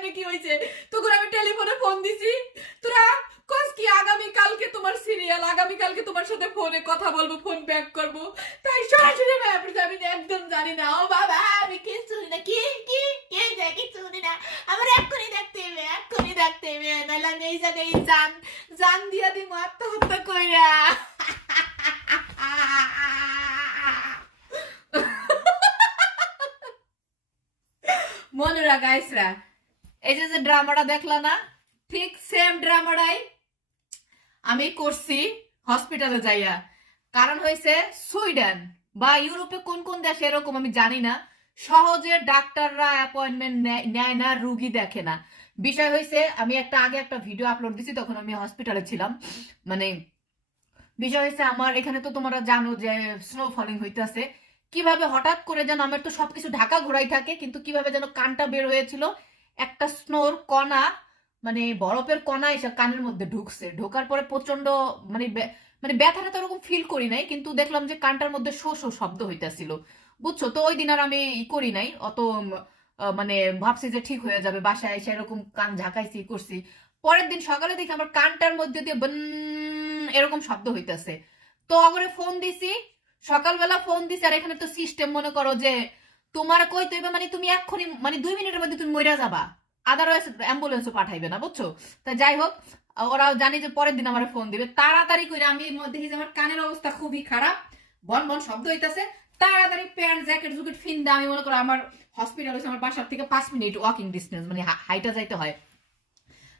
কেমনে কি হয়েছে? তখন আমি টেলিফোনে ফোন দিছি। তোরা কস কি আগামী কালকে তোমার সিরিয়াল আগামী কালকে তোমার সাথে ফোনে কথা বলব ফোন ব্যাক করব। তাই সরাসরি ব্যাপারটা আমি একদম জানি না। ও বাবা, আমি জানি না। কি কি, কে যায় জানি না। আমার এক্ষুনি দেখতে হবে, এক্ষুনি দেখতে হবে। নাহলে আমি এই জায়গায় জান জান দিয়া দিব আত্মহত্যা কইরা। মনুরা গাইসরা এই যে ড্রামাটা দেখলা না, ঠিক সেম ড্রামাটাই আমি করছি হসপিটালে যাইয়া। কারণ হয়েছে সুইডেন বা ইউরোপে কোন কোন দেশে এরকম আমি জানি না, সহজে ডাক্তাররা অ্যাপয়েন্টমেন্ট নেয় না, রুগী দেখে না। বিষয় হয়েছে আমি একটা আগে একটা ভিডিও আপলোড দিছি, তখন আমি হসপিটালে ছিলাম। মানে বিষয় হয়েছে আমার, এখানে তো তোমরা জানো যে স্নো ফলিং হইতেছে। কীভাবে হঠাৎ করে যেন আমার তো সবকিছু ঢাকা ঘোরাই থাকে, কিন্তু কীভাবে যেন কানটা বের হয়েছিল একটা স্নোর কণা মানে বরফের কণা এসে কানের মধ্যে ঢুকছে। ঢোকার পরে প্রচণ্ড মানে মানে ব্যথাটা তো ওরকম ফিল করি নাই, কিন্তু দেখলাম যে কানটার মধ্যে শো শো শব্দ হইতাছিল। বুঝছ? তো ওই দিন আর আমি ই করি নাই, অত মানে ভাবছি যে ঠিক হয়ে যাবে, বাসায় এসে এরকম কান ঝাঁকাইছি, করছি। পরের দিন সকালে দেখি আমার কানটার মধ্যে দিয়ে এরকম শব্দ হইতাছে। তো আগরে ফোন দিছি, সকালবেলা ফোন দিছি, আর এখানে তো সিস্টেম মনে করো যে তোমার কই তৈবে মানে তুমি এক্ষুনি মানে দুই মিনিটের মধ্যে তুমি মরে যাবা। আদারওয়াইজ অ্যাম্বুলেন্সও পাঠাইবে না, বুঝছ? তা যাই হোক, ওরাও জানি যে পরের দিন আমার ফোন দিবে। তাড়াতাড়ি করে আমি মধ্যে যে আমার কানের অবস্থা খুবই খারাপ। বন বন শব্দ হইতাছে। তাড়াতাড়ি প্যান্ট, জ্যাকেট, জুকেট ফিন্দা, আমি মনে করো আমার হসপিটাল হচ্ছে আমার বাসার থেকে পাঁচ মিনিট ওয়াকিং ডিস্টেন্স মানে হাইটা যাইতে হয়।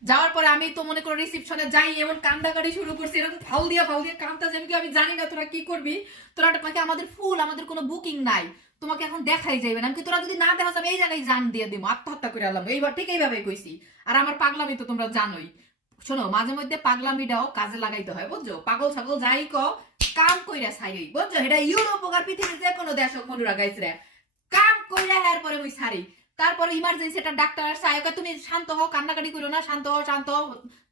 যাওয়ার পরে আমি তো মনে করো রিসিপশনে যাই, এমন কান্দাকাটি শুরু করছি, এরকম ফাউল দিয়া ফাউল দিয়ে কান্দা আমি আমি জানি না তোরা কি করবি। তোরা তোমাকে আমাদের ফুল আমাদের কোনো বুকিং নাই। তোমাকে এখন দেখাই যাইবে না। আমি তোরা যদি না দেখা যাবে এই জায়গায় জান দিয়ে দিব আত্মহত্যা করে আলাম। এইবার ঠিক এইভাবে কইছি। আর আমার পাগলামি তো তোমরা জানোই। শোনো, মাঝে মধ্যে পাগলামিটাও কাজে লাগাইতে হয়, বুঝছ? পাগল ছাগল যাই ক কাম কইরা ছাই বুঝছ? এটা ইউরোপ আর পৃথিবীর যে কোনো দেশ হোক মনুরা গাইছে কাম কইরা হের পরে ওই সারি তারপরে ইমার্জেন্সি একটা ডাক্তার আসছে আয়োকা তুমি শান্ত হও, কান্নাকাটি করো না, শান্ত হও শান্ত হও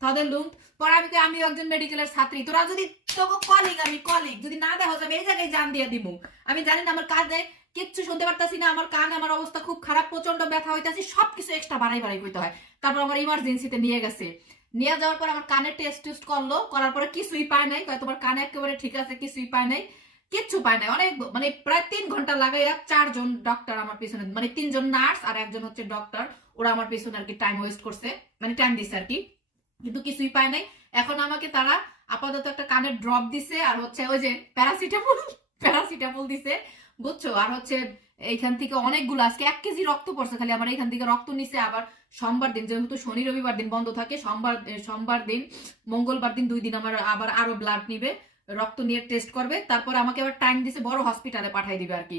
তাদের লুম পরে আমি আমিও একজন মেডিকেলের ছাত্রী। তোরা যদি তোকে কলিগ আমি কলিগ যদি না দেখা যাবে এই জায়গায় জান দিয়ে দিব আমি জানি না আমার কাজে কিচ্ছু শুনতে পারতাছি না, আমার কানে, আমার অবস্থা খুব খারাপ প্রচণ্ড ব্যথা হইতাছে, সবকিছু এক্সট্রা বাড়াই বাড়াই করতে হয়। তারপর আমার ইমার্জেন্সিতে নিয়ে গেছে। নিয়ে যাওয়ার পর আমার কানে টেস্ট টেস্ট করল, করার পরে কিছুই পায় নাই তোমার কানে একেবারে ঠিক আছে, কিছুই পায় নাই, কিচ্ছু পায় নাই। অনেক মানে প্রায় তিন ঘণ্টা লাগাইয়া চারজন ডক্টর আমার পিছনে মানে তিনজন নার্স আর একজন হচ্ছে ডক্টর ওরা আমার পিছনে আর কি টাইম ওয়েস্ট করছে মানে টাইম দিছে আর কি। কিন্তু কিছুই পায় নাই। এখন আমাকে তারা আপাতত একটা কানের ড্রপ দিছে, আর হচ্ছে ওই যে প্যারাসিটামল প্যারাসিটামল দিছে। বুঝছ? আর হচ্ছে এইখান থেকে অনেকগুলো, আজকে এক কেজি রক্ত পড়ছে, খালি আমার এইখান থেকে রক্ত নিছে, আবার সোমবার দিন, যেহেতু শনি, রবিবার দিন বন্ধ থাকে, সোমবার সোমবার দিন, মঙ্গলবার দিন দুই দিন আমার, আবার আরও ব্লাড নিবে, রক্ত নিয়ে টেস্ট করবে, তারপর আমাকে আবার টাইম দিছে, বড় হসপিটালে পাঠাই দিবে আর কি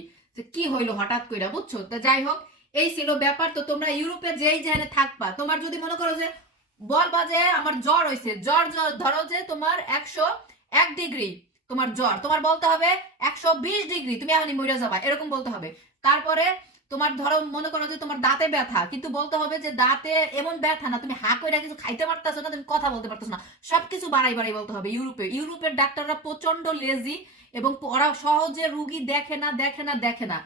কি হইল হঠাৎ কইরা, বুঝছ? তা যাই হোক, এই ছিল ব্যাপার, তো তোমরা ইউরোপে যেই যেখানে থাকবা, তোমার যদি মনে করো যে, বলবা যে আমার জ্বর হয়েছে জ্বর ধরো যে তোমার একশো এক ডিগ্রি তোমার জ্বর। তোমার বলতে হবে একশো বিশ ডিগ্রি, তুমি এখনই মরে যাবা, এরকম বলতে হবে। তারপরে তোমার ধরো মনে করো যে তোমার দাঁতে ব্যথা, কিন্তু বলতে হবে যে দাঁতে এমন ব্যথা না, তুমি হা কইরা কিছু খাইতে পারতেছো না, তুমি কথা বলতে পারতেছো না। সবকিছু বাড়াই বাড়াই বলতে হবে ইউরোপে। ইউরোপের ডাক্তাররা প্রচণ্ড লেজি এবং ওরা সহজে রুগী দেখে না দেখে না দেখে না।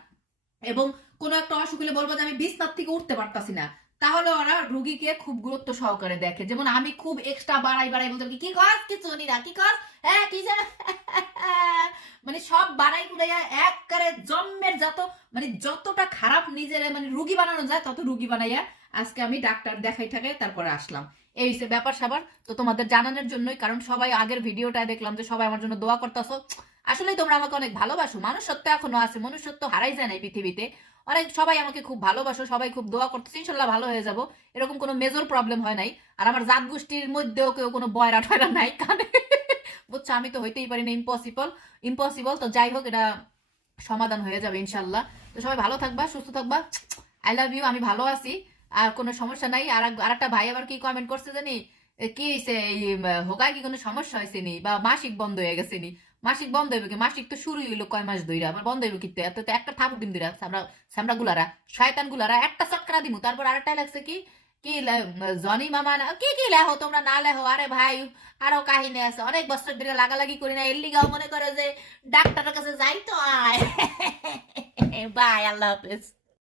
এবং কোনো একটা অসুখ হলে বলব যে আমি বিছনার থেকে উঠতে পারতাছি না। তাহলে ওরা রুগীকে খুব গুরুত্ব সহকারে দেখে। যেমন আমি খুব এক্সট্রা বাড়াই বাড়াই বলতে কি কস? কিছু নি না, কি কস? হ্যাঁ কি মানে সব বাড়াই কুড়াইয়া এক করে জন্মের যত মানে যতটা খারাপ নিজের মানে রুগী বানানো যায়, তত রুগী বানাইয়া আজকে আমি ডাক্তার দেখাই থাকে, তারপরে আসলাম। এই হচ্ছে ব্যাপার স্যাপার তো তোমাদের জানানোর জন্যই, কারণ সবাই আগের ভিডিওটা দেখলাম যে সবাই আমার জন্য দোয়া করতেছো। আসলেই তোমরা আমাকে অনেক ভালোবাসো। মানুষত্ব এখনও আছে, মনুষ্যত্ব হারাই যায় না এই পৃথিবীতে। অনেক সবাই আমাকে খুব ভালোবাসো, সবাই খুব দোয়া করতেছে, ইনশাল্লাহ ভালো হয়ে যাব। এরকম কোনো মেজর প্রবলেম হয় নাই। আর আমার জাত গোষ্ঠীর মধ্যেও কেউ কোনো বয়রা টয়রা নাই কানে। বুঝছ, আমি তো হইতেই পারি না ইম্পসিবল ইম্পসিবল তো যাই হোক, এটা সমাধান হয়ে যাবে, ইনশাল্লাহ। তো সবাই ভালো থাকবা, সুস্থ থাকবা। আই লাভ ইউ আমি ভালো আছি। আর কোনো সমস্যা নাই। আর এক- আর একটা ভাই আবার কি কমেন্ট করছে জানি? কি হয়েছে হোকায় কি কোনো সমস্যা হয়েছে নি? বা মাসিক বন্ধ হয়ে গেছে নি? মাসিক বন্ধ হইবে কি? মাসিক তো শুরু হইল কয় মাস ধইরা? আবার বন্ধ হইবে কিন্তু এত তো একটা থাকুক দিন ধইরা আমরা সামরা গুলারা, শয়তান গুলারা, একটা চটকানা দিমু। তারপর আরেকটা লাগছে কি? কি জনি মামা না কি কি লেহো? তোমরা না লেহো? আরে ভাই, আরও কাহিনী আছে। অনেক বছর ধরে লাগালাগি করি না এর লিগাও মনে করে যে, ডাক্তারের কাছে যাই তো আয়। বাই আল্লাহ হাফেজ।